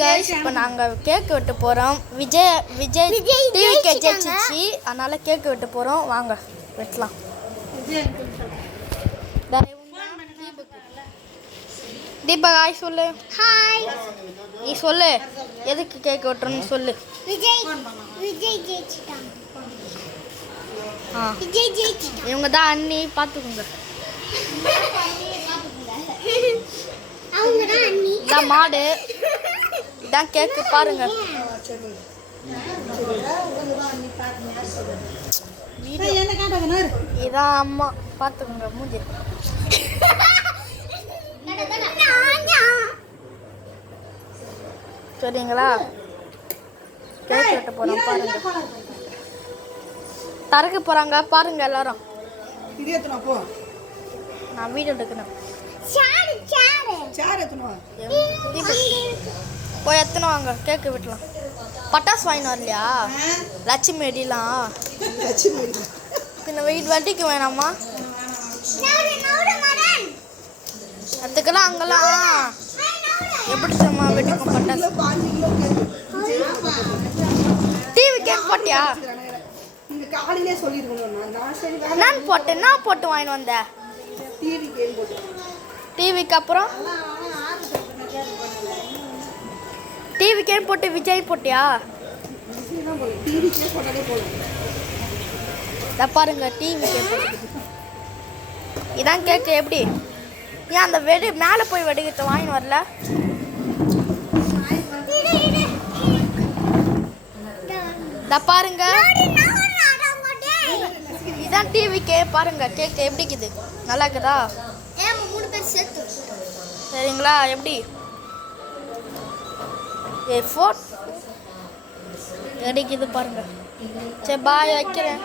Guys, இப்போ நாங்கள் cake வெட்ட போகிறோம். விஜய் டிவிக்கு ஜெயிச்சிச்சு, அதனால் கேக் வெட்ட போகிறோம். வாங்க வெட்டலாம். தீபா ஹாய் சொல்லு. ஹாய். நீ சொல்லு, எதுக்கு கேக் வெட்டுறோன்னு சொல்லு. விஜய் ஜெயிச்சிட்டாங்க. விஜய் ஜெயிச்சிட்டாங்க. இவங்க தான் அண்ணி, பார்த்துக்கோங்க. அவங்க தான் அண்ணி. இதான் மாடு, இதான் கேக்கு பாருங்க. இதான் அம்மா, பார்த்துக்கோங்க மூஞ்சி. சரிங்களா? கேக் வெட்ட போறோம் பாருங்க. தரக்கு போறாங்க பாருங்க எல்லாரும். நான் வீடியோ எடுக்கணும். போய் எத்தனை வாங்க கேக்கு விட்டலாம். பட்டாசு வாங்கினு வரலையா? லட்சுமி வெடிலாம் பின்ன வெயிட் வட்டிக்கு வேணாமா? அதுக்கெல்லாம் அங்கெல்லாம் எப்படி சும்மா வெடிக்கும் பட்டாசு. டிவி கேக் போட்டியா? நான் போட்டேன். நான் போட்டு வாங்கிட்டு வந்தேன். டிவிக்கு அப்புறம் டிவிக்கே போட்டு விஜய் போட்டியா? பாருங்க டிவிக்கே போட்டு. இதான் கேக்கு. எப்படி ஏன் அந்த வெடி மேலே போய் வெடிக்கிட்ட வாங்கின்னு வரல? பாருங்க, இதான் டிவிக்கே. பாருங்க கேக்கு எப்படி இருக்குது, நல்லா இருக்குதா? சரிங்களா? எப்படி ஃபோட் கிடைக்குது பாருங்க. சரி பாய், வைக்கிறேன்.